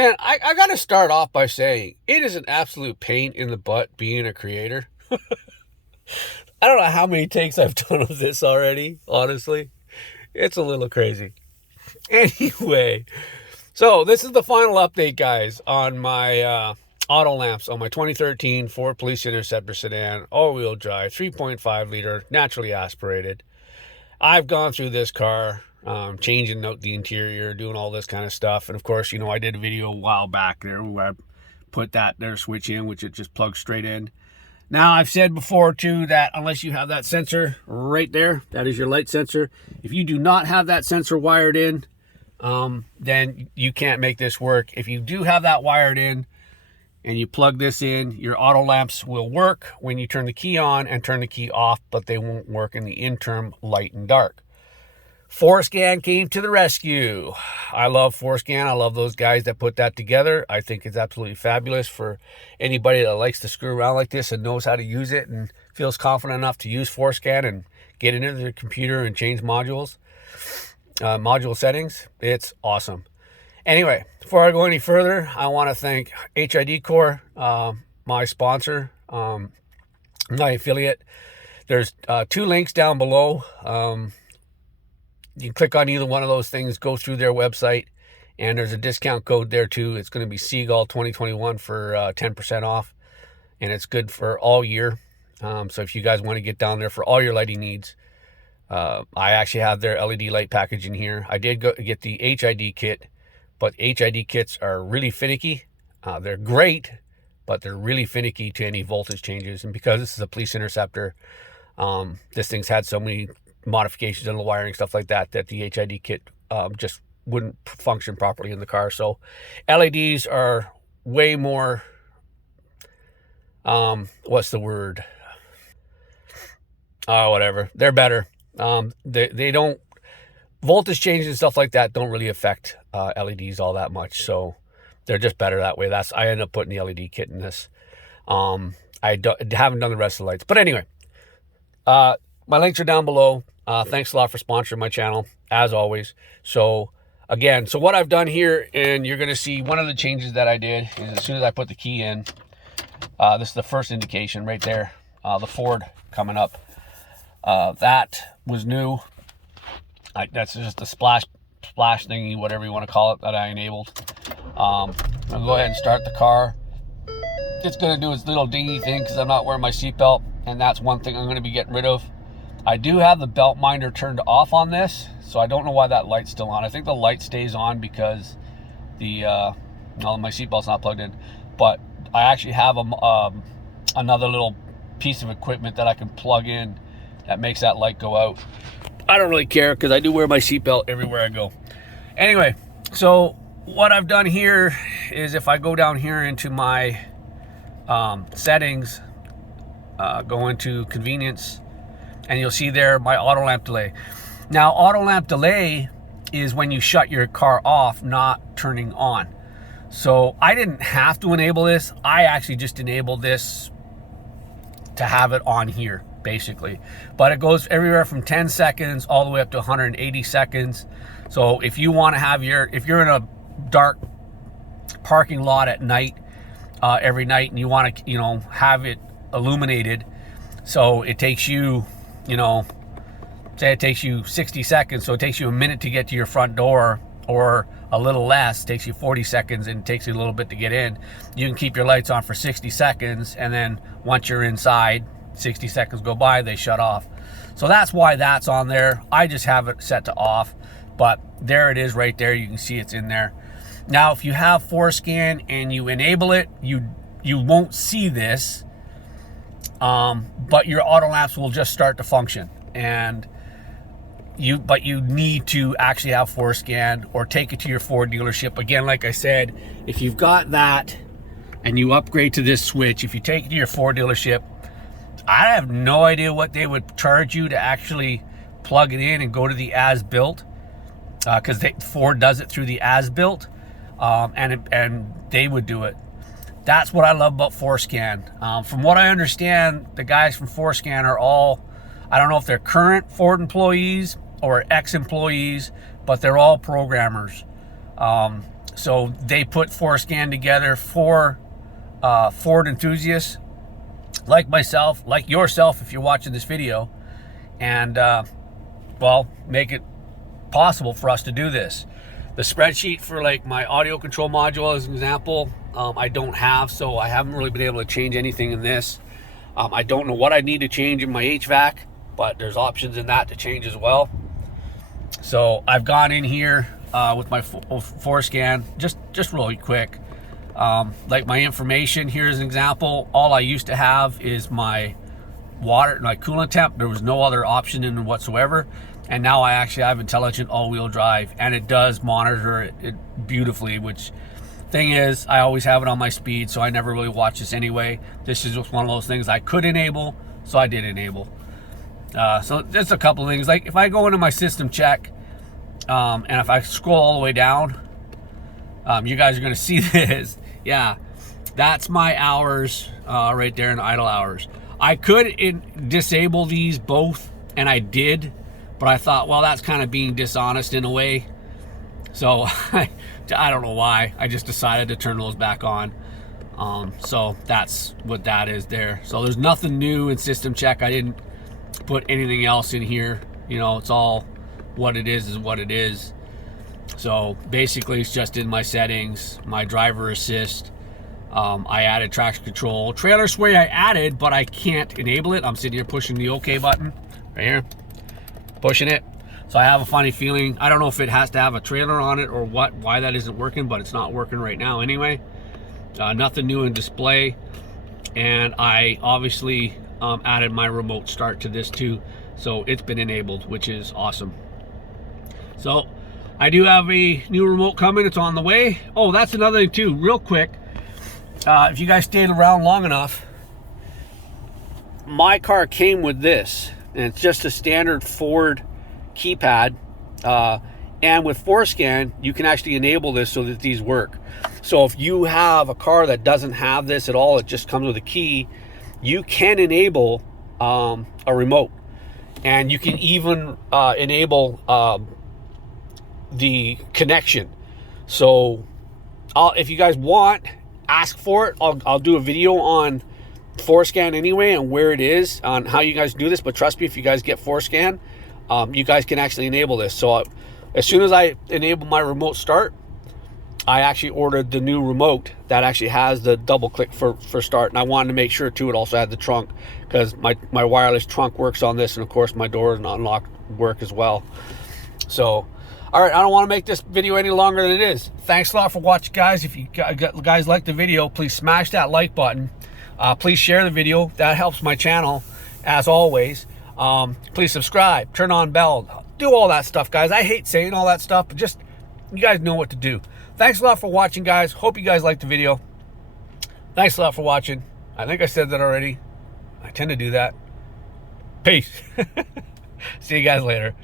Man, I got to start off by saying it is an absolute pain in the butt being a creator. I don't know how many takes I've done of this already, honestly. It's a little crazy. Anyway, so this is the final update, guys, on my AutoLamps on my 2013 Ford Police Interceptor Sedan, all-wheel drive, 3.5 liter, naturally aspirated. I've gone through this car, changing out the interior, doing all this kind of stuff. And of course, I did a video a while back there where I put that there switch in, which it just plugs straight in. Now, I've said before too that unless you have that sensor right there, that is your light sensor. If you do not have that sensor wired in, then you can't make this work. If you do have that wired in and you plug this in, your auto lamps will work when you turn the key on and turn the key off, but they won't work in the interim light and dark. FORscan came to the rescue. I love FORscan. I love those guys that put that together. I think it's absolutely fabulous for anybody that likes to screw around like this and knows how to use it and feels confident enough to use FORscan and get into their computer and change module settings. It's awesome. Anyway, before I go any further, I want to thank HID Core, my sponsor, my affiliate. There's 2 links down below. You can click on either one of those things, go through their website, and there's a discount code there too. It's going to be Seagull 2021 for 10% off, and it's good for all year. So if you guys want to get down there for all your lighting needs, I actually have their LED light package in here. I did get the HID kit, but HID kits are really finicky. They're great, but they're really finicky to any voltage changes. And because this is a police interceptor, this thing's had so many modifications on the wiring, stuff like that, that the HID kit just wouldn't function properly in the car. So LEDs are way more, what's the word? Whatever. They're better. They don't, voltage changes and stuff like that don't really affect LEDs all that much. So they're just better that way. I ended up putting the LED kit in this. I haven't done the rest of the lights. But anyway, my links are down below. Thanks a lot for sponsoring my channel, as always. So again, what I've done here, and you're going to see one of the changes that I did is as soon as I put the key in, this is the first indication right there, the Ford coming up. That was new. That's just a splash thingy, whatever you want to call it, that I enabled. I'll go ahead and start the car. It's going to do its little dingy thing because I'm not wearing my seatbelt, and that's one thing I'm going to be getting rid of. I do have the belt minder turned off on this, so I don't know why that light's still on. I think the light stays on because my seatbelt's not plugged in. But I actually have another little piece of equipment that I can plug in that makes that light go out. I don't really care because I do wear my seatbelt everywhere I go. Anyway, so what I've done here is if I go down here into my settings, go into convenience, and you'll see there my AutoLamp Delay. Now, AutoLamp Delay is when you shut your car off, not turning on. So I didn't have to enable this. I actually just enabled this to have it on here, basically. But it goes everywhere from 10 seconds all the way up to 180 seconds. So if you want to have if you're in a dark parking lot at night, every night, and you want to, have it illuminated, so it takes you, say it takes you 60 seconds, so it takes you a minute to get to your front door, or a little less, takes you 40 seconds, and it takes you a little bit to get in. You can keep your lights on for 60 seconds, and then once you're inside, 60 seconds go by, they shut off. So that's why that's on there. I just have it set to off, but there it is right there. You can see it's in there. Now, if you have FORscan and you enable it, you won't see this, but your auto lamps will just start to function. But you need to actually have FORscan or take it to your Ford dealership. Again, like I said, if you've got that and you upgrade to this switch, if you take it to your Ford dealership, I have no idea what they would charge you to actually plug it in and go to the as-built, because Ford does it through the as-built, and they would do it. That's what I love about FORscan. From what I understand, the guys from FORscan are all, I don't know if they're current Ford employees or ex-employees, but they're all programmers. So they put FORscan together for Ford enthusiasts like myself, like yourself if you're watching this video, and well, make it possible for us to do this. The spreadsheet for like my audio control module as an example, I don't have, so I haven't really been able to change anything in this. I don't know what I need to change in my HVAC, but there's options in that to change as well. So I've gone in here with my FORscan, just really quick. Like my information, here's an example. All I used to have is my water, my coolant temp. There was no other option in whatsoever. And now I actually have intelligent all-wheel drive, and it does monitor it beautifully, which thing is, I always have it on my speed, so I never really watch this anyway. This is just one of those things I could enable, so I did enable. So just a couple of things. Like if I go into my system check, and if I scroll all the way down, you guys are going to see this. Yeah, that's my hours right there in idle hours. I could disable these both, and I did, but I thought, well, that's kind of being dishonest in a way. So I don't know why. I just decided to turn those back on. So that's what that is there. So there's nothing new in system check. I didn't put anything else in here. You know, it's all what it is what it is. So basically it's just in my settings, my driver assist. I added traction control. Trailer sway I added, but I can't enable it. I'm sitting here pushing the OK button right here, pushing it. So I have a funny feeling. I don't know if it has to have a trailer on it or why that isn't working, but it's not working right now anyway. Nothing new in display. And I obviously added my remote start to this too. So it's been enabled, which is awesome. So I do have a new remote coming. It's on the way. Oh, that's another thing too, real quick. If you guys stayed around long enough, my car came with this, and it's just a standard Ford keypad, and with FORscan you can actually enable this so that these work. So if you have a car that doesn't have this at all, it just comes with a key, you can enable a remote, and you can even enable the connection. So if you guys want, ask for it. I'll do a video on FORscan anyway and where it is on how you guys do this, but trust me, if you guys get FORscan, you guys can actually enable this. So as soon as I enable my remote start, I actually ordered the new remote that actually has the double click for start, and I wanted to make sure too it also had the trunk, because my wireless trunk works on this, and of course my doors and unlock work as well. So all right, I don't want to make this video any longer than it is. Thanks a lot for watching, guys. If you guys like the video, please smash that like button. Please share the video. That helps my channel, as always. Please subscribe, turn on bell, do all that stuff, guys. I hate saying all that stuff, but just, you guys know what to do. Thanks a lot for watching, guys. Hope you guys liked the video. Thanks a lot for watching. I think I said that already. I tend to do that. Peace. See you guys later.